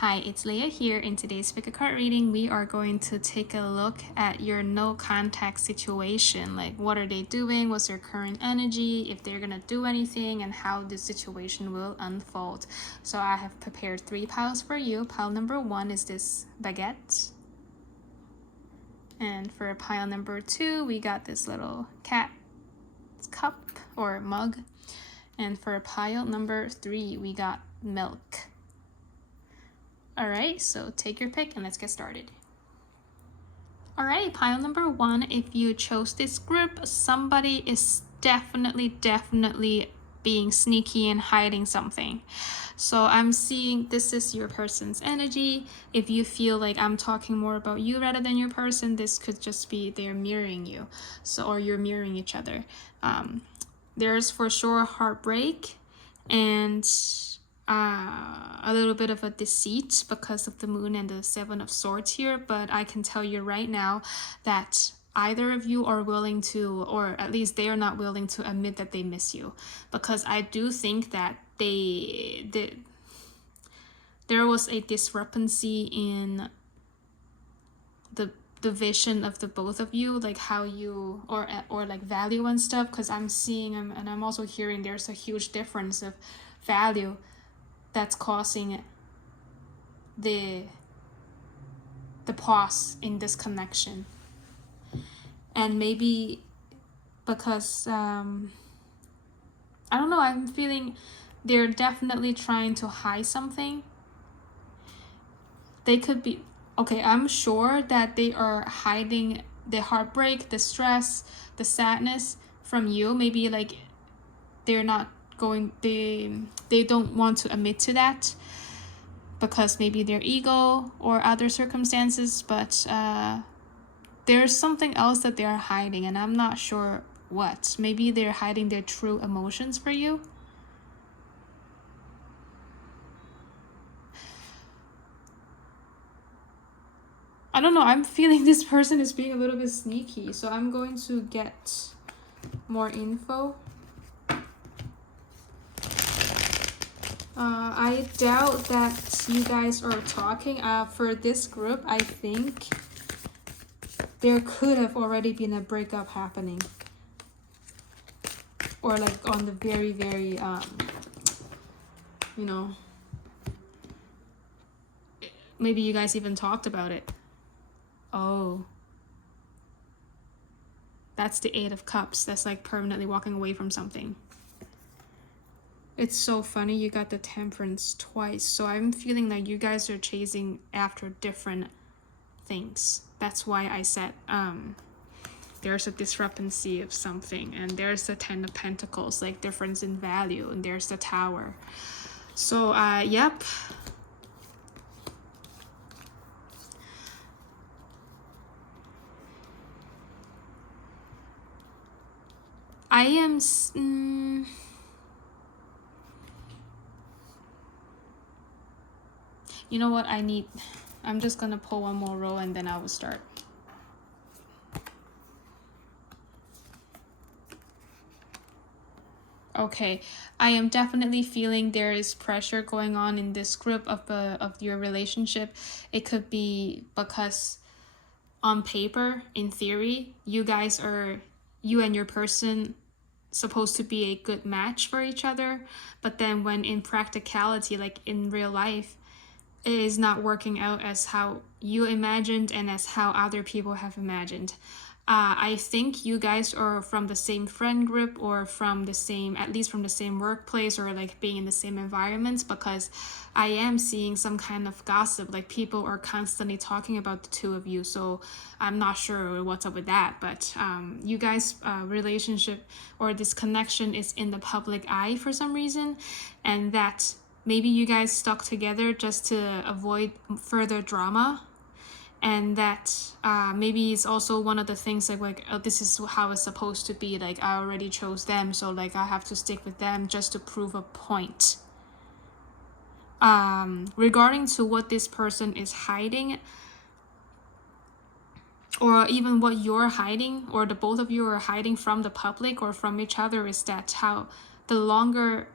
Hi, it's Leah here. In today's pick a card reading, we are going to take a look at your no contact situation. Like, what are they doing? What's their current energy? If they're gonna do anything, and how this situation will unfold. So I have prepared 3 piles for you. Pile number 1 is this baguette. And for pile number 2, we got this little cat cup or mug. And for pile number 3, we got milk. Alright, so take your pick and let's get started. Alright, pile number 1, if you chose this group, somebody is definitely being sneaky and hiding something. So I'm seeing this is your person's energy. If you feel like I'm talking more about you rather than your person, this could just be they're mirroring you. Or you're mirroring each other. There's for sure heartbreak and a little bit of a deceit because of the moon and the 7 of swords here, but I can tell you right now that either of you are willing to, or at least they are not willing to admit that they miss you, because I do think that there was a discrepancy in the vision of the both of you, like how you or like value and stuff, because I'm seeing and I'm also hearing there's a huge difference of value that's causing the pause in this connection. And maybe because I don't know, I'm feeling they're definitely trying to hide something. They could be okay, I'm sure that they are hiding the heartbreak, the stress, the sadness from you. Maybe like they're not going, they don't want to admit to that because maybe their ego or other circumstances, but there's something else that they're hiding, and I'm not sure what. Maybe they're hiding their true emotions for you. I don't know, I'm feeling this person is being a little bit sneaky, so I'm going to get more info. I doubt that you guys are talking. For this group, I think there could have already been a breakup happening. Or like on the very, maybe you guys even talked about it. Oh. That's the 8 of Cups. That's like permanently walking away from something. It's so funny you got the Temperance twice. So I'm feeling like you guys are chasing after different things. That's why I said there's a discrepancy of something. And there's the 10 of Pentacles, like difference in value. And there's the Tower. So, yep. I am... You know what I need? I'm just gonna pull one more row and then I will start. Okay, I am definitely feeling there is pressure going on in this group of your relationship. It could be because on paper, in theory, you and your person supposed to be a good match for each other, but then when in practicality, like in real life, it is not working out as how you imagined and as how other people have imagined. I think you guys are from the same friend group or from the same, at least from the same workplace or like being in the same environments, because I am seeing some kind of gossip, like people are constantly talking about the two of you. So I'm not sure what's up with that, but you guys' relationship or this connection is in the public eye for some reason, and that maybe you guys stuck together just to avoid further drama. And that maybe it's also one of the things like oh, this is how it's supposed to be. Like I already chose them, so like I have to stick with them just to prove a point. Regarding to what this person is hiding, or even what you're hiding, or the both of you are hiding from the public or from each other, is that how the longer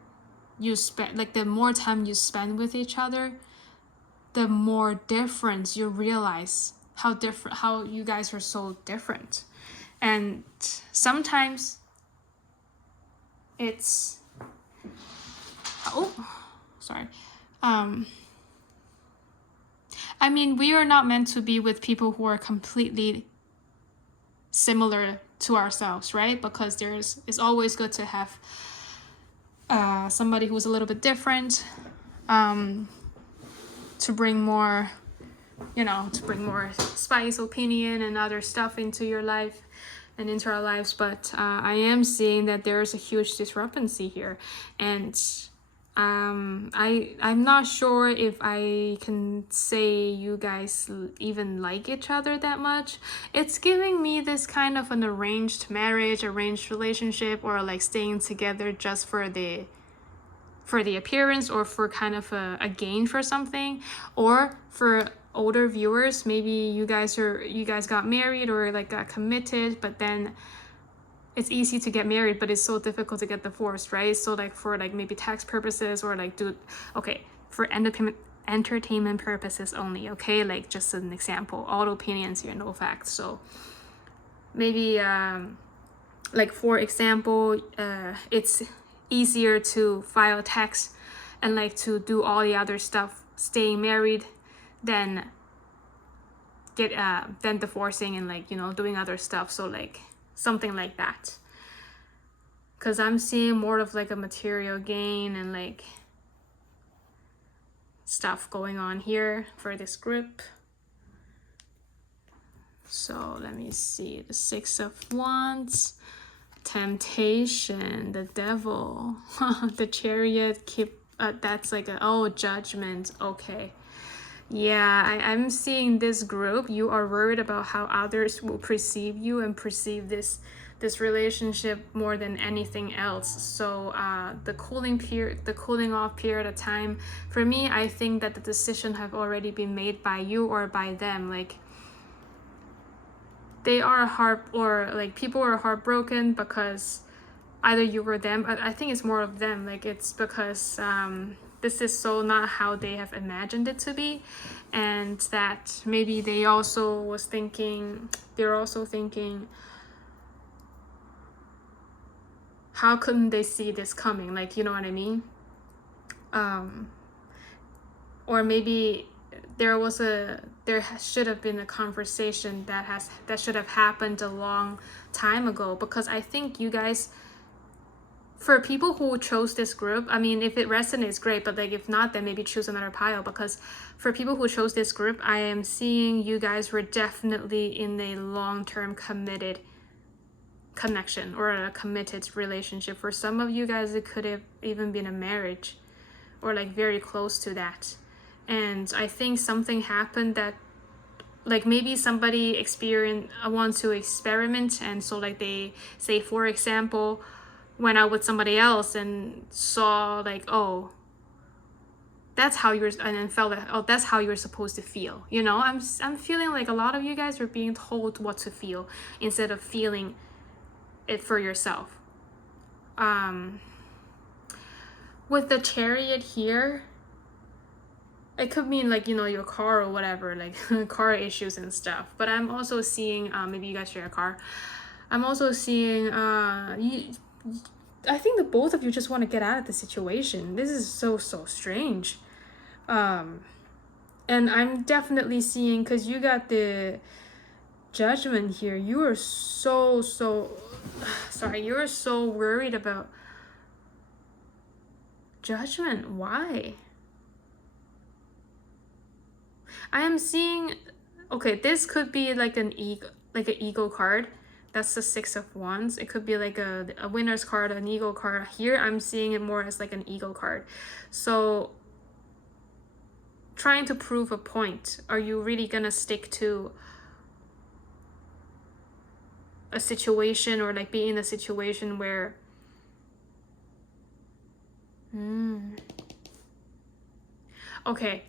you spend, like the more time you spend with each other, the more difference you realize how you guys are so different. And sometimes it's sorry. I mean, we are not meant to be with people who are completely similar to ourselves, right? Because it's always good to have somebody who's a little bit different, to bring more spice, opinion, and other stuff into your life and into our lives. But I am seeing that there's a huge discrepancy here, and I'm not sure if I can say you guys even like each other that much. It's giving me this kind of an arranged marriage, arranged relationship, or like staying together just for the appearance, or for kind of a gain for something. Or for older viewers, maybe you guys got married or like got committed, but then it's easy to get married, but it's so difficult to get divorced, right? So like for like maybe tax purposes, or like for entertainment purposes only, okay? Like just an example, all opinions here, no facts. So maybe like for example, it's easier to file tax and like to do all the other stuff staying married than divorcing and like doing other stuff. So like something like that, because I'm seeing more of like a material gain and like stuff going on here for this group. So let me see, the 6 of Wands, temptation, the devil, the Chariot, that's like judgment. Okay. Yeah, I'm seeing this group. You are worried about how others will perceive you and perceive this relationship more than anything else. So the cooling off period of time, for me, I think that the decision have already been made by you or by them. Like people are heartbroken because either you or them. I think it's more of them. Like it's because this is so not how they have imagined it to be, and that maybe they're also thinking, how couldn't they see this coming? Like, you know what I mean? Or maybe there should have been a conversation that should have happened a long time ago. Because I think you guys, for people who chose this group, I mean, if it resonates, great, but like if not, then maybe choose another pile. Because for people who chose this group, I am seeing you guys were definitely in a long-term committed connection or a committed relationship. For some of you guys, it could have even been a marriage or like very close to that. And I think something happened that, like maybe somebody wants to experiment, and so like they say, for example, went out with somebody else and saw like, oh, that's how you're, and then felt like, oh, that's how you're supposed to feel. I'm feeling like a lot of you guys are being told what to feel instead of feeling it for yourself. With the Chariot here, it could mean like your car or whatever, like car issues and stuff. But I'm also seeing maybe you guys share a car. I'm also seeing I think the both of you just want to get out of the situation. This is so strange. And I'm definitely seeing, because you got the Judgment here, you are so sorry, you're so worried about Judgment. Why? I am seeing, okay, this could be like an ego card. That's the 6 of Wands. It could be like a winner's card, an ego card. Here I'm seeing it more as like an ego card. So trying to prove a point. Are you really gonna stick to a situation, or like be in a situation where okay,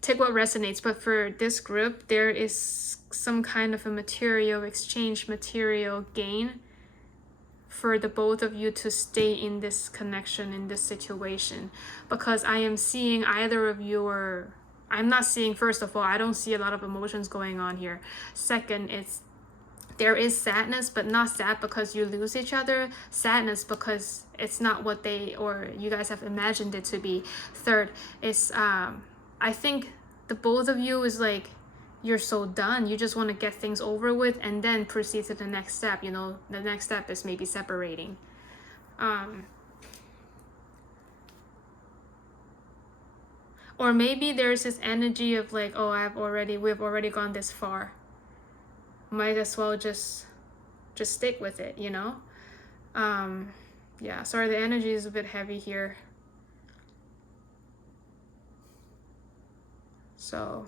take what resonates. But for this group, there is some kind of a material exchange, material gain for the both of you to stay in this connection, in this situation. Because I am seeing either of you are I'm not seeing, first of all, I don't see a lot of emotions going on here. Second, there is sadness, but not sad because you lose each other. Sadness because it's not what they or you guys have imagined it to be. Third is I think the both of you is like, you're so done. You just want to get things over with and then proceed to the next step. You know, the next step is maybe separating. Or maybe there's this energy of like, oh, we've already gone this far. Might as well just stick with it, you know? Yeah, sorry, the energy is a bit heavy here. So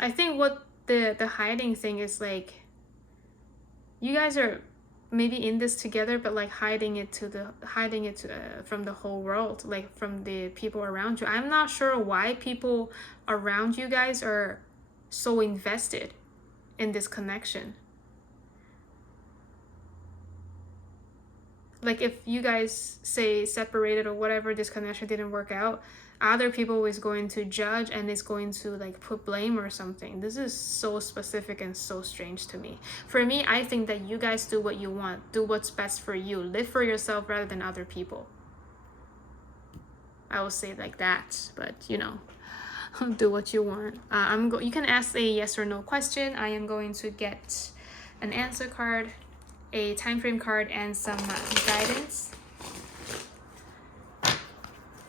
I think what the hiding thing is, like, you guys are maybe in this together, but like hiding it from the whole world, like from the people around you. I'm not sure why people around you guys are so invested in this connection. Like if you guys say separated or whatever, this connection didn't work out, other people is going to judge and is going to like put blame or something. This is so specific and so strange to me. For me, I think that you guys do what you want, do what's best for you, live for yourself rather than other people. I will say it like that, but you know, do what you want. You can ask a yes or no question. I am going to get an answer card, a time frame card, and some guidance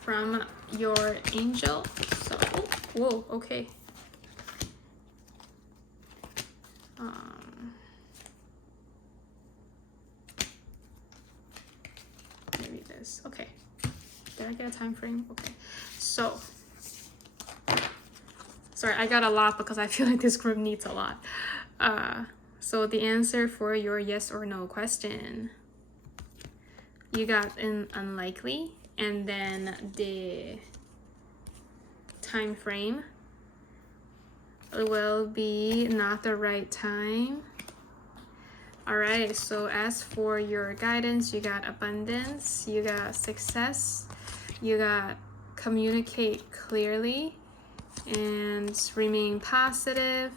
from your angel. So, whoa, okay. Maybe this. Okay. Did I get a time frame? Okay. So, sorry, I got a lot because I feel like this group needs a lot. So the answer for your yes or no question, you got an unlikely, and then the time frame will be not the right time. All right, so as for your guidance, you got abundance, you got success, you got communicate clearly and remain positive,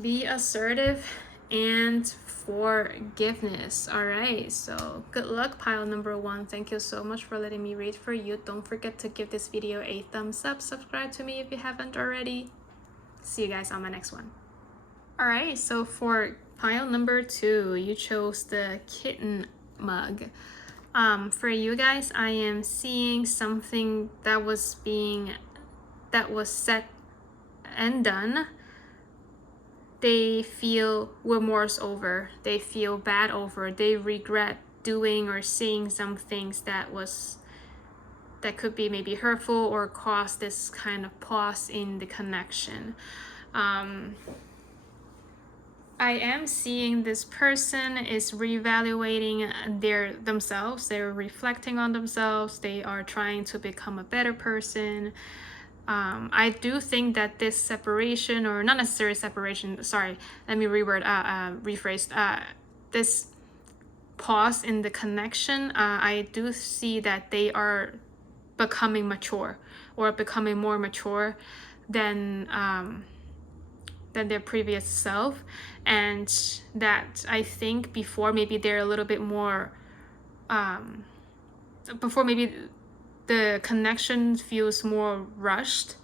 be assertive, and forgiveness. All right, so good luck, pile number 1. Thank you so much for letting me read for you. Don't forget to give this video a thumbs up, subscribe to me if you haven't already. See you guys on my next one. All right, so for pile number 2, you chose the kitten mug. For you guys, I am seeing something that was said and done. They feel remorse over, they feel bad over, they regret doing or saying some things that could be maybe hurtful or cause this kind of pause in the connection. I am seeing this person is reevaluating themselves. They're reflecting on themselves. They are trying to become a better person. I do think that this separation, or not necessarily separation, sorry, let me rephrase, this pause in the connection, I do see that they are becoming mature or becoming more mature than their previous self, and that I think before maybe they're a little bit more before maybe the connection feels more rushed.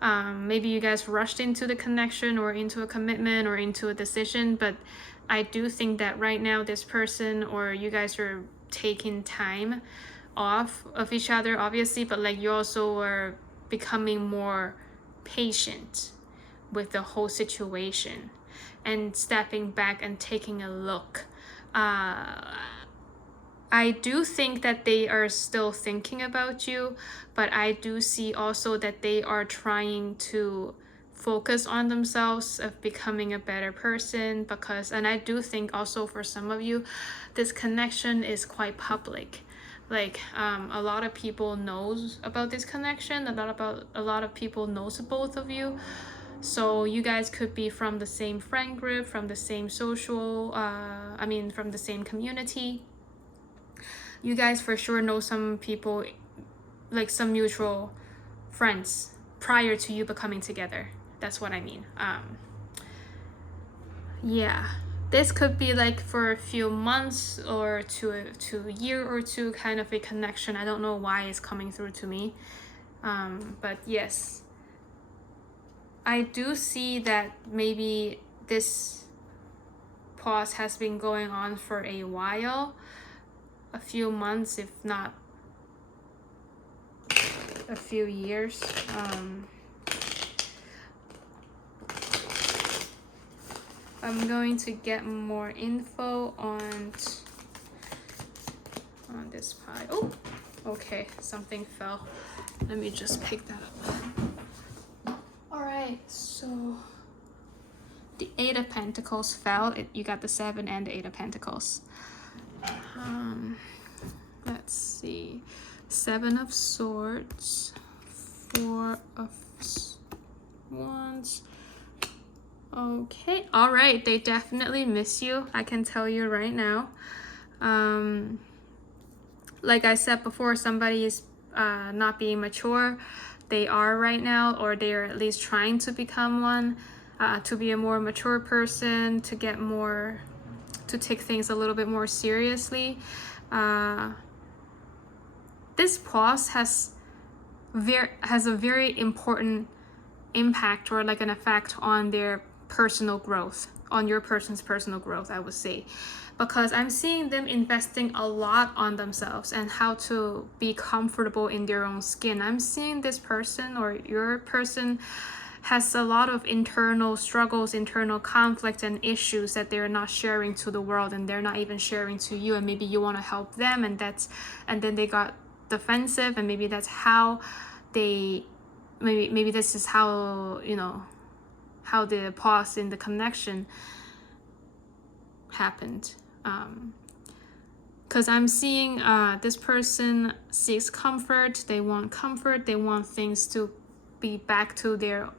Maybe you guys rushed into the connection or into a commitment or into a decision, but I do think that right now this person or you guys are taking time off of each other, obviously, but like you also are becoming more patient with the whole situation and stepping back and taking a look. I do think that they are still thinking about you, but I do see also that they are trying to focus on themselves of becoming a better person, and I do think also for some of you, this connection is quite public. Like a lot of people knows about this connection, a lot of people knows both of you. So you guys could be from the same friend group, from the same from the same community. You guys for sure know some people, like some mutual friends prior to you becoming together. That's what I mean. Yeah, this could be like for a few months or to a year or two, kind of a connection. I don't know why it's coming through to me, but yes, I do see that maybe this pause has been going on for a while, a few months, if not a few years. I'm going to get more info on this pie. Oh, okay, something fell. Let me just pick that up. All right, so the Eight of Pentacles fell. You got the 7 and the 8 of Pentacles. Let's see. 7 of Swords, 4 of Wands. Okay, all right. They definitely miss you. I can tell you right now. Like I said before, somebody is not being mature. They are right now, or they are at least trying to become one, to be a more mature person, to get more, to take things a little bit more seriously. This pause has a very important impact, or like an effect on their personal growth, on your person's personal growth, I would say, because I'm seeing them investing a lot on themselves and how to be comfortable in their own skin. I'm seeing this person, or your person, has a lot of internal struggles, internal conflict and issues that they're not sharing to the world, and they're not even sharing to you, and maybe you want to help them, and then they got defensive, and maybe that's how they maybe this is how, you know, how the pause in the connection happened. Because I'm seeing this person seeks comfort. They want comfort. They want things to be back to their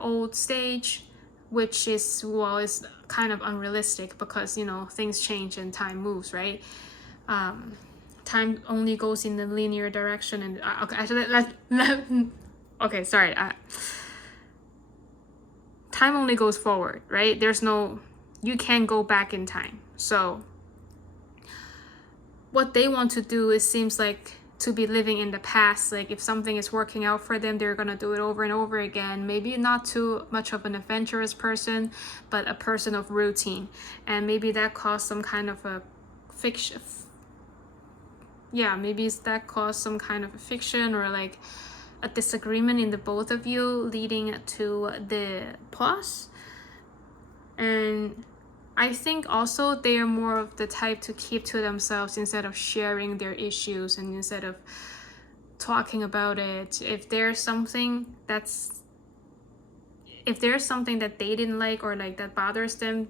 old stage, which is, well, is kind of unrealistic, because, you know, things change and time moves, right? Time only goes in the linear direction, and okay, actually, okay, sorry. Time only goes forward, right? You can't go back in time. So what they want to do, it seems like, to be living in the past. Like if something is working out for them, they're gonna do it over and over again. Maybe not too much of an adventurous person, but a person of routine. And maybe that caused some kind of a fiction. Yeah, maybe that caused some kind of a fiction, or like a disagreement in the both of you, leading to the pause. And I think also they are more of the type to keep to themselves instead of sharing their issues, and instead of talking about it. If there's something that they didn't like, or like that bothers them,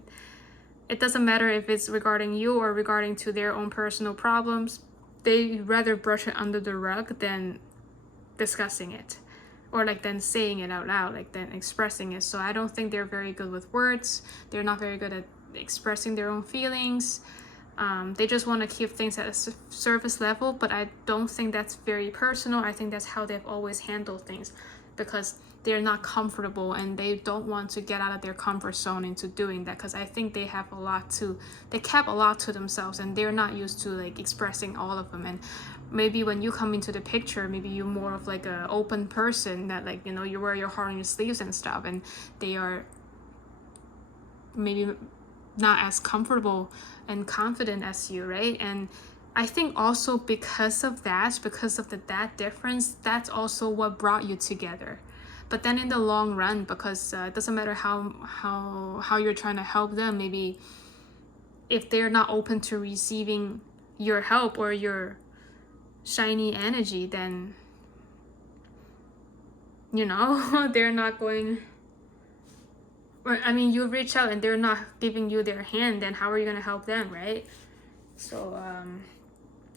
it doesn't matter if it's regarding you or regarding to their own personal problems, they rather brush it under the rug than discussing it, or like then saying it out loud, like then expressing it. So I don't think they're very good with words. They're not very good at expressing their own feelings. They just want to keep things at a surface level, but I don't think that's very personal. I think that's how they've always handled things, because they're not comfortable and they don't want to get out of their comfort zone into doing that, because I think they kept a lot to themselves, and they're not used to like expressing all of them. And maybe when you come into the picture, maybe you're more of like a open person that, like, you know, you wear your heart on your sleeves and stuff, and they are maybe not as comfortable and confident as you, right? And I think also because of that difference, that's also what brought you together. But then in the long run, because it doesn't matter how you're trying to help them, maybe if they're not open to receiving your help or your shiny energy, then, you know, they're not going, or I mean, you reach out and they're not giving you their hand, then how are you going to help them, right? So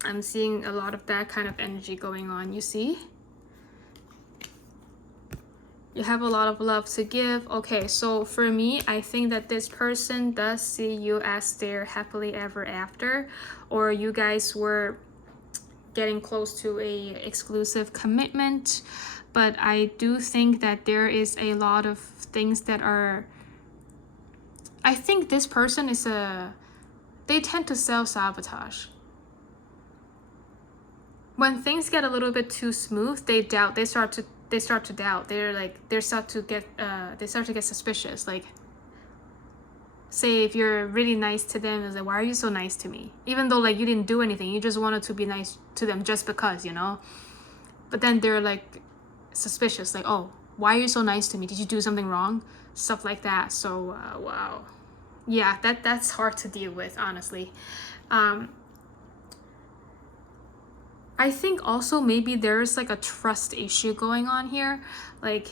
I'm seeing a lot of that kind of energy going on, you see? You have a lot of love to give. Okay, so for me, I think that this person does see you as their happily ever after, or you guys were getting close to a exclusive commitment. But I do think that there is a lot of things that are, I think this person is they tend to self-sabotage. When things get a little bit too smooth, they start to doubt. They start to get suspicious. Like, say if you're really nice to them, it's like, why are you so nice to me? Even though like you didn't do anything, you just wanted to be nice to them just because, you know. But then they're like suspicious, like, oh, why are you so nice to me? Did you do something wrong? Stuff like that. So wow, yeah, that's hard to deal with, honestly. I think also maybe there's like a trust issue going on here. Like,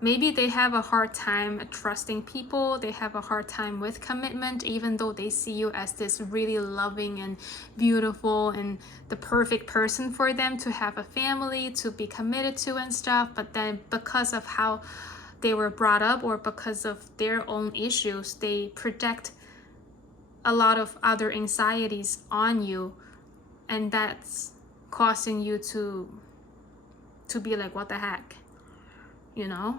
maybe they have a hard time trusting people. They have a hard time with commitment, even though they see you as this really loving and beautiful and the perfect person for them to have a family, to be committed to and stuff. But then because of how they were brought up or because of their own issues, they project a lot of other anxieties on you, and that's causing you to be like, what the heck, you know.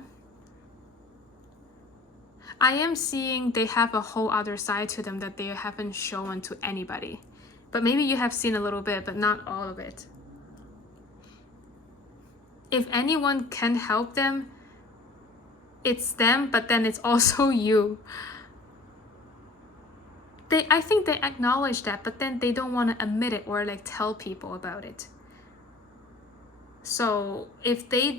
I am seeing they have a whole other side to them that they haven't shown to anybody, but maybe you have seen a little bit, but not all of it. If anyone can help them, it's them, but then it's also you. I think they acknowledge that, but then they don't want to admit it or like tell people about it. So if they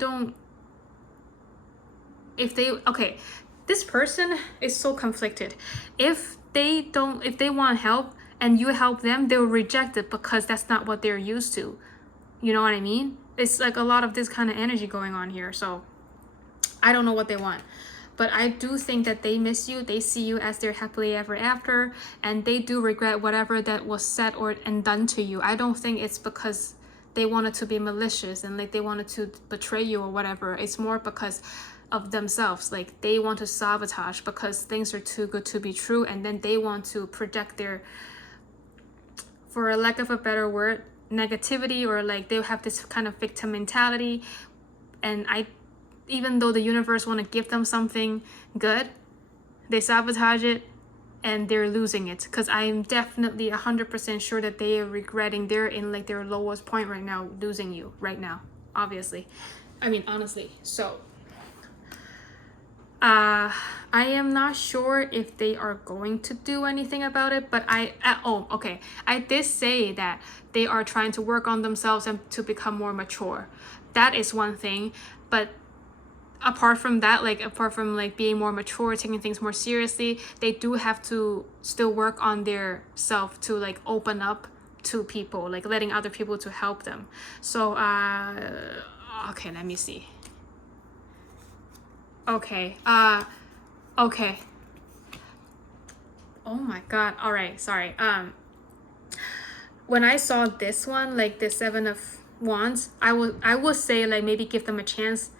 okay, this person is so conflicted. If they want help and you help them, they'll reject it because that's not what they're used to. You know what I mean? It's like a lot of this kind of energy going on here. So I don't know what they want. But I do think that they miss you. They see you as their happily ever after, and they do regret whatever that was said and done to you. I don't think it's because they wanted to be malicious and like they wanted to betray you or whatever. It's more because of themselves. Like, they want to sabotage because things are too good to be true, and then they want to project their, for a lack of a better word, negativity, or like they have this kind of victim mentality. And even though the universe want to give them something good, they sabotage it and they're losing it. Because I'm definitely 100% sure that they are regretting. They're in like their lowest point right now, losing you right now, obviously. I mean, honestly. So I am not sure if they are going to do anything about it, but I did say that they are trying to work on themselves and to become more mature. That is one thing, but apart from being more mature, taking things more seriously, they do have to still work on their self to like open up to people, like letting other people to help them. So okay, let me see. Okay. Okay. Oh my god. All right, sorry. When I saw this one, like the 7 of Wands, I would say like maybe give them a chance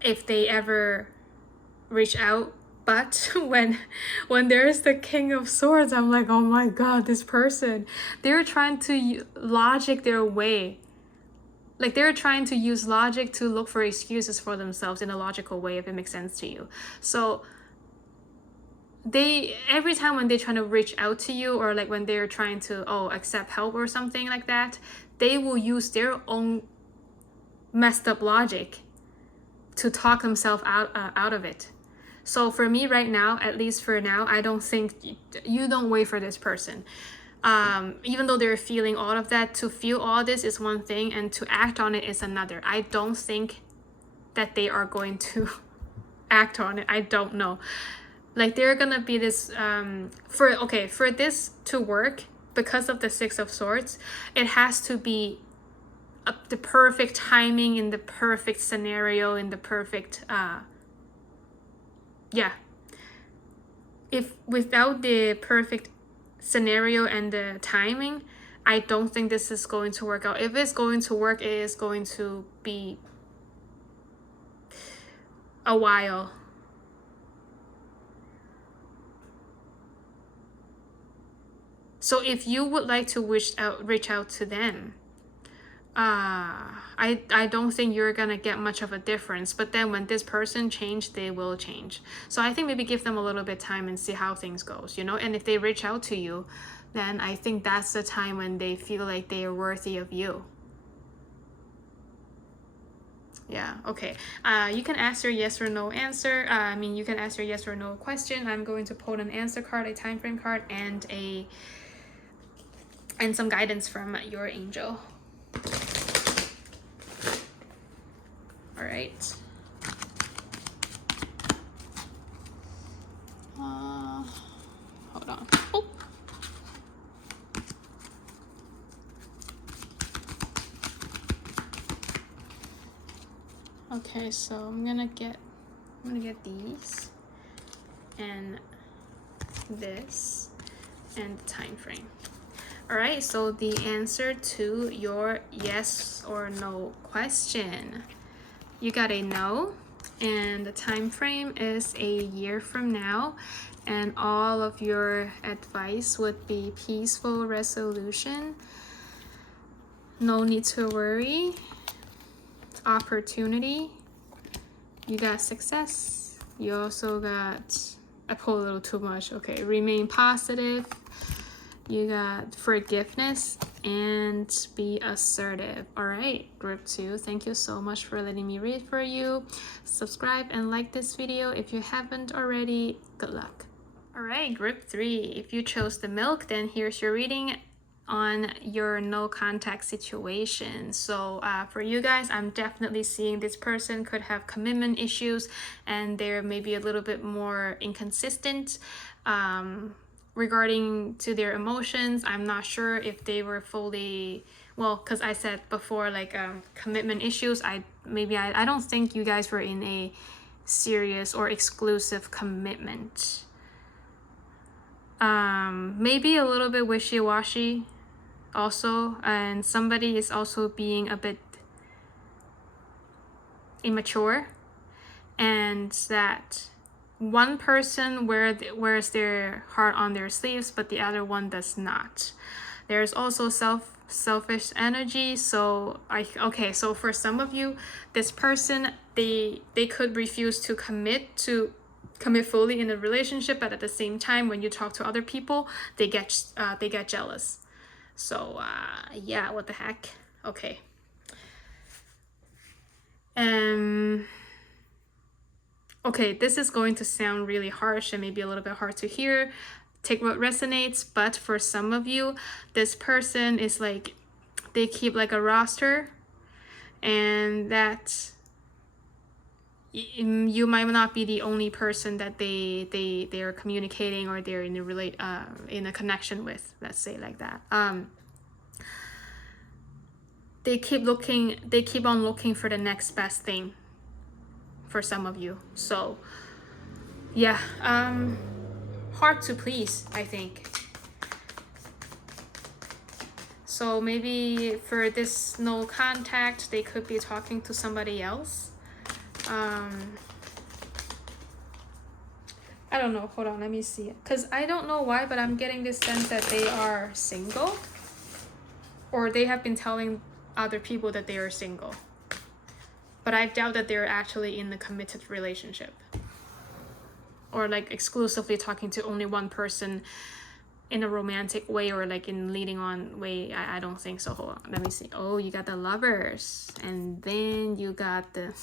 if they ever reach out. But when there's the King of Swords, I'm like, oh my god, this person, they're trying to logic their way. Like, they're trying to use logic to look for excuses for themselves in a logical way, if it makes sense to you. So every time when they're trying to reach out to you, or like when they're trying to accept help or something like that, they will use their own messed up logic to talk themselves out of it. So for me right now, at least for now, I don't think you don't wait for this person. Even though they're feeling all of that, to feel all this is one thing and to act on it is another. I don't think that they are going to act on it. I don't know. Like, they're gonna be this for this to work, because of the 6 of Swords, it has to be the perfect timing, in the perfect scenario, in the perfect if without the perfect scenario and the timing, I don't think this is going to work out. If it's going to work, it is going to be a while. So if you would like to reach out to them, I don't think you're gonna get much of a difference. But then when this person change, they will change. So I think maybe give them a little bit time and see how things goes, you know. And if they reach out to you, then I think that's the time when they feel like they are worthy of you. Yeah, okay. You can ask your yes or no answer. You can ask your yes or no question. I'm going to pull an answer card, a time frame card, and some guidance from your angel. All right. Hold on. Oh. Okay, so I'm gonna get these and this and the time frame. All right, so the answer to your yes or no question. You got a no, and the time frame is a year from now, and all of your advice would be peaceful resolution, no need to worry, opportunity. You got success. You also got, I pulled a little too much. Okay, remain positive. You got forgiveness and be assertive. All right, group 2, thank you so much for letting me read for you. Subscribe and like this video if you haven't already. Good luck. All right, group 3, if you chose the milk, then here's your reading on your no contact situation. So for you guys, I'm definitely seeing this person could have commitment issues, and they're maybe a little bit more inconsistent regarding to their emotions. I'm not sure if they were fully, well, because I said before, like commitment issues, I don't think you guys were in a serious or exclusive commitment. Maybe a little bit wishy-washy also, and somebody is also being a bit immature, and that one person wears their heart on their sleeves, but the other one does not. There's also selfish energy. So so for some of you, this person, they could refuse to commit fully in a relationship, but at the same time, when you talk to other people, they get jealous. So yeah, what the heck. Okay. Okay, this is going to sound really harsh and maybe a little bit hard to hear. Take what resonates, but for some of you, this person is like, they keep like a roster, and that you might not be the only person that they are communicating, or they're in a connection with, let's say like that. They keep on looking for the next best thing for some of you. So yeah, hard to please, I think. So maybe for this no contact, they could be talking to somebody else. I don't know, hold on, let me see. Because I don't know why, but I'm getting this sense that they are single, or they have been telling other people that they are single. But I doubt that they're actually in a committed relationship, or like exclusively talking to only one person in a romantic way, or like in leading on way. I don't think so. Hold on, let me see. Oh, you got the Lovers, and then you got the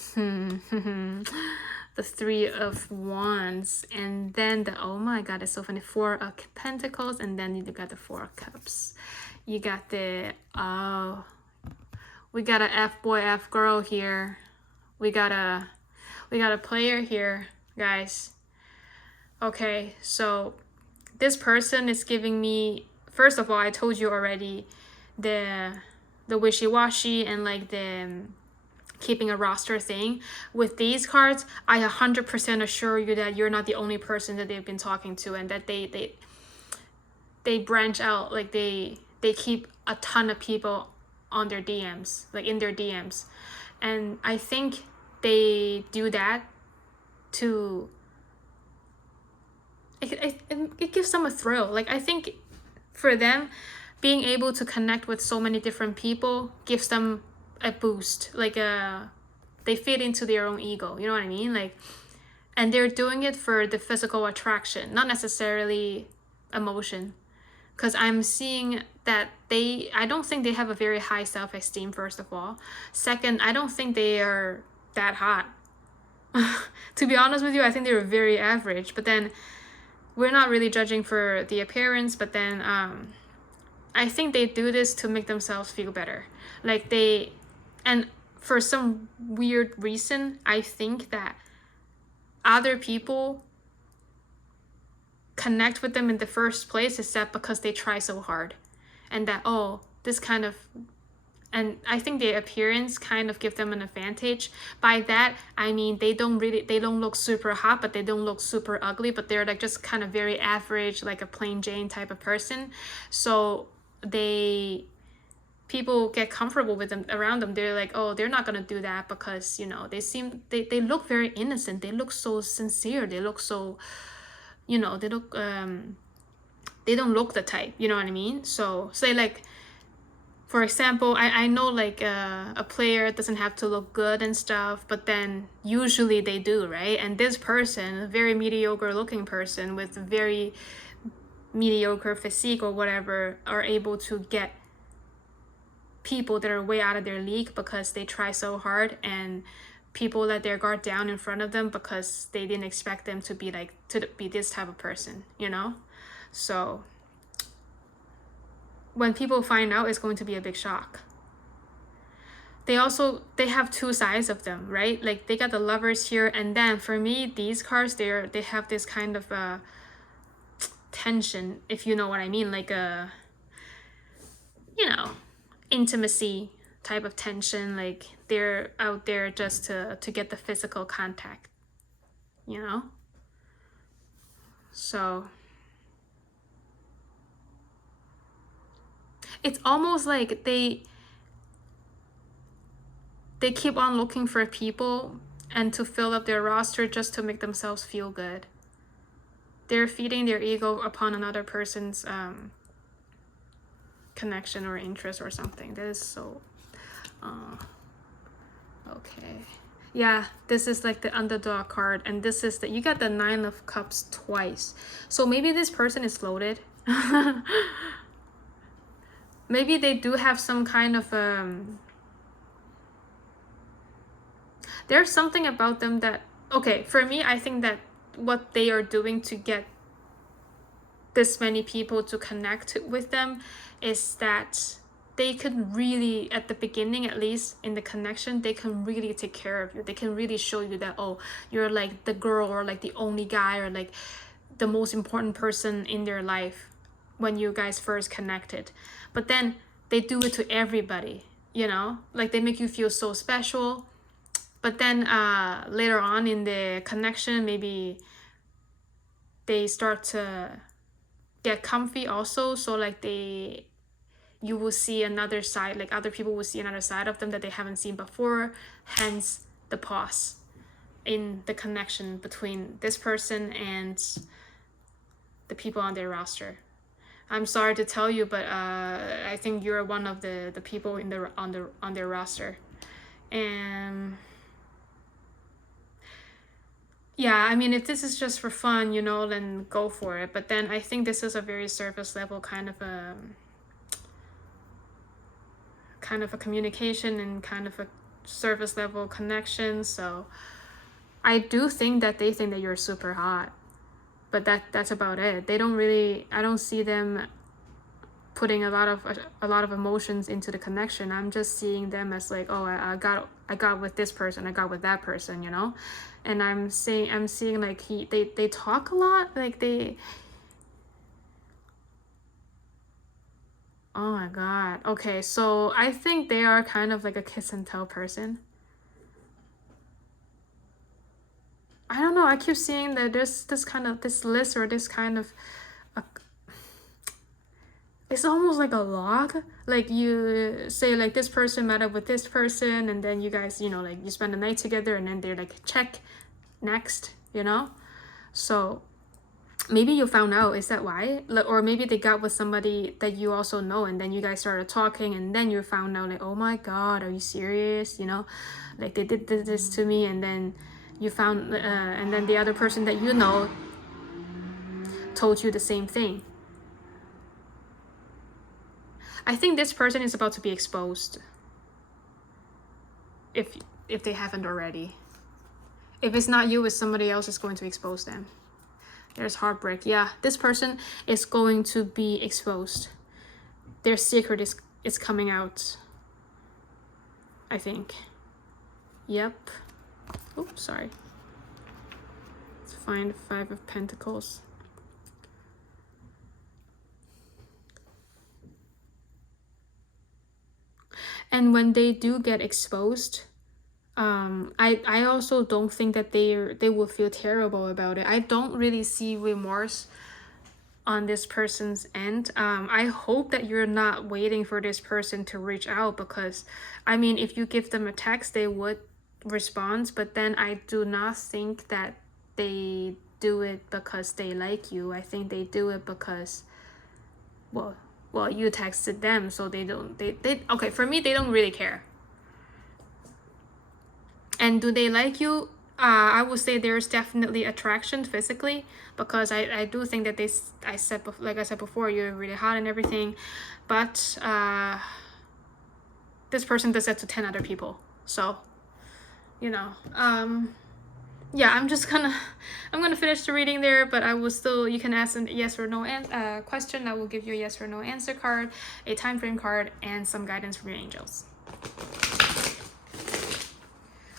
the Three of Wands, and then the, oh my god, it's so funny, Four of Pentacles, and then you got the Four of Cups. You got the, oh, we got a F boy, F girl here. We got a player here, guys. Okay, so this person is giving me, first of all, I told you already, the wishy-washy and like the keeping a roster thing. With these cards, I 100% assure you that you're not the only person that they've been talking to, and that they branch out, like they keep a ton of people on their DMs, like in their DMs. And I think they do that to, it gives them a thrill. Like, I think for them, being able to connect with so many different people gives them a boost. Like, they fit into their own ego, you know what I mean? Like, and they're doing it for the physical attraction, not necessarily emotion. Because I'm seeing that I don't think they have a very high self-esteem, first of all. Second, I don't think they are that hot. To be honest with you, I think they were very average. But then we're not really judging for the appearance, but then I think they do this to make themselves feel better. Like, and for some weird reason, I think that other people connect with them in the first place is that because they try so hard, and that, oh, this kind of, and I think the appearance kind of give them an advantage. By that I mean they don't look super hot, but they don't look super ugly, but they're like just kind of very average, like a plain Jane type of person. So people get comfortable with them around them. They're like, oh, they're not gonna do that because, you know, they look very innocent, they look so sincere, they look so, you know, they don't look the type, you know what I mean? So say, like, for example, I know, like, a player doesn't have to look good and stuff, but then usually they do, right? And this person, a very mediocre looking person with very mediocre physique or whatever, are able to get people that are way out of their league because they try so hard, and people let their guard down in front of them because they didn't expect them to be this type of person, you know? So when people find out, it's going to be a big shock. They have two sides of them, right? Like, they got the Lovers here, and then for me, these cards, they have this kind of tension, if you know what I mean, like a, you know, intimacy type of tension. Like, they're out there just to get the physical contact, you know? So it's almost like they keep on looking for people and to fill up their roster just to make themselves feel good. They're feeding their ego upon another person's connection or interest or something. That is so okay. Yeah, this is like the underdog card, and this is you got the 9 of Cups twice. So maybe this person is loaded. Maybe they do have some kind of there's something about them that, okay, for me, I think that what they are doing to get this many people to connect with them is that they can really, at the beginning, at least in the connection, they can really take care of you. They can really show you that, oh, you're like the girl, or like the only guy, or like the most important person in their life when you guys first connected. But then they do it to everybody, you know, like they make you feel so special. But then later on in the connection, maybe they start to get comfy also. So like you will see another side, like other people will see another side of them that they haven't seen before. Hence the pause in the connection between this person and the people on their roster. I'm sorry to tell you, but I think you're one of the people on their roster. And yeah, I mean, if this is just for fun, you know, then go for it. But then I think this is a very surface level kind of a communication and kind of a surface level connection. So I do think that they think that you're super hot, but that's about it. They don't really, I don't see them putting a lot of emotions into the connection. I'm just seeing them as like, oh, I got with this person, I got with that person, you know. And I'm seeing like they talk a lot, like they, oh my god. Okay, so I think they are kind of like a kiss and tell person. I don't know, I keep seeing that there's this list or this kind of it's almost like a log. Like you say like this person met up with this person, and then you guys, you know, like you spend the night together, and then they're like check next, you know? So maybe you found out, is that why? Or maybe they got with somebody that you also know, and then you guys started talking, and then you found out like, oh my god, are you serious? You know, like they did this to me, and then you found and then the other person that you know told you the same thing. I think this person is about to be exposed, if they haven't already. If it's not you, it's somebody else is going to expose them. There's heartbreak. Yeah, this person is going to be exposed. Their secret is coming out, I think. Yep. Oops, sorry. Let's find 5 of Pentacles. And when they do get exposed, I also don't think that they will feel terrible about it. I don't really see remorse on this person's end. I hope that you're not waiting for this person to reach out, because I mean, if you give them a text, they would respond, but then I do not think that they do it because they like you. I think they do it because, well, you texted them, so they okay, for me, they don't really care. And do they like you? I would say there's definitely attraction physically, because I do think that like I said before, you're really hot and everything, but this person does that to 10 other people. So, you know, yeah, I'm gonna finish the reading there, but I will still, you can ask a yes or no question. I will give you a yes or no answer card, a time frame card, and some guidance from your angels.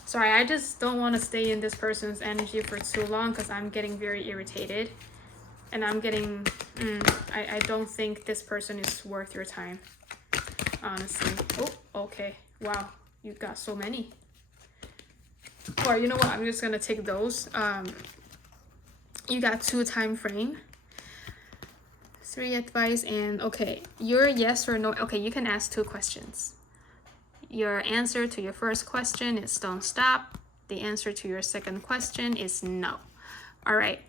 Sorry, I just don't want to stay in this person's energy for too long, because I'm getting very irritated. And I'm getting, I don't think this person is worth your time, honestly. Oh, okay. Wow, you got so many. Or you know what, I'm just going to take those. You got 2 time frame, 3 advice, and okay, your yes or no. Okay, you can ask 2 questions. Your answer to your first question is don't stop. The answer to your second question is no. All right.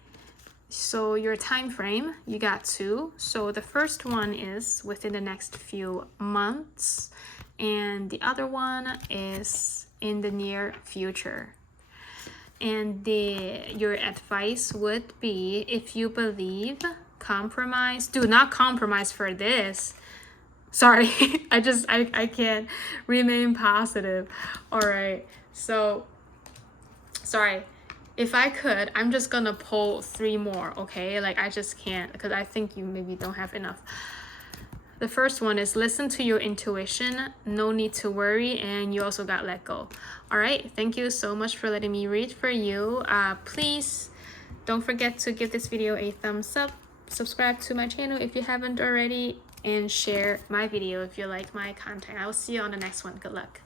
So your time frame, you got 2. So the first one is within the next few months, and the other one is in the near future. And your advice would be, if you believe, compromise. Do not compromise for this. Sorry, I can't remain positive. All right, so sorry. If I could, I'm just gonna pull 3 more, okay? Like, I just can't, because I think you maybe don't have enough. The first one is listen to your intuition, no need to worry, and you also got let go. All right, thank you so much for letting me read for you. Please don't forget to give this video a thumbs up, subscribe to my channel if you haven't already, and share my video if you like my content. I will see you on the next one. Good luck.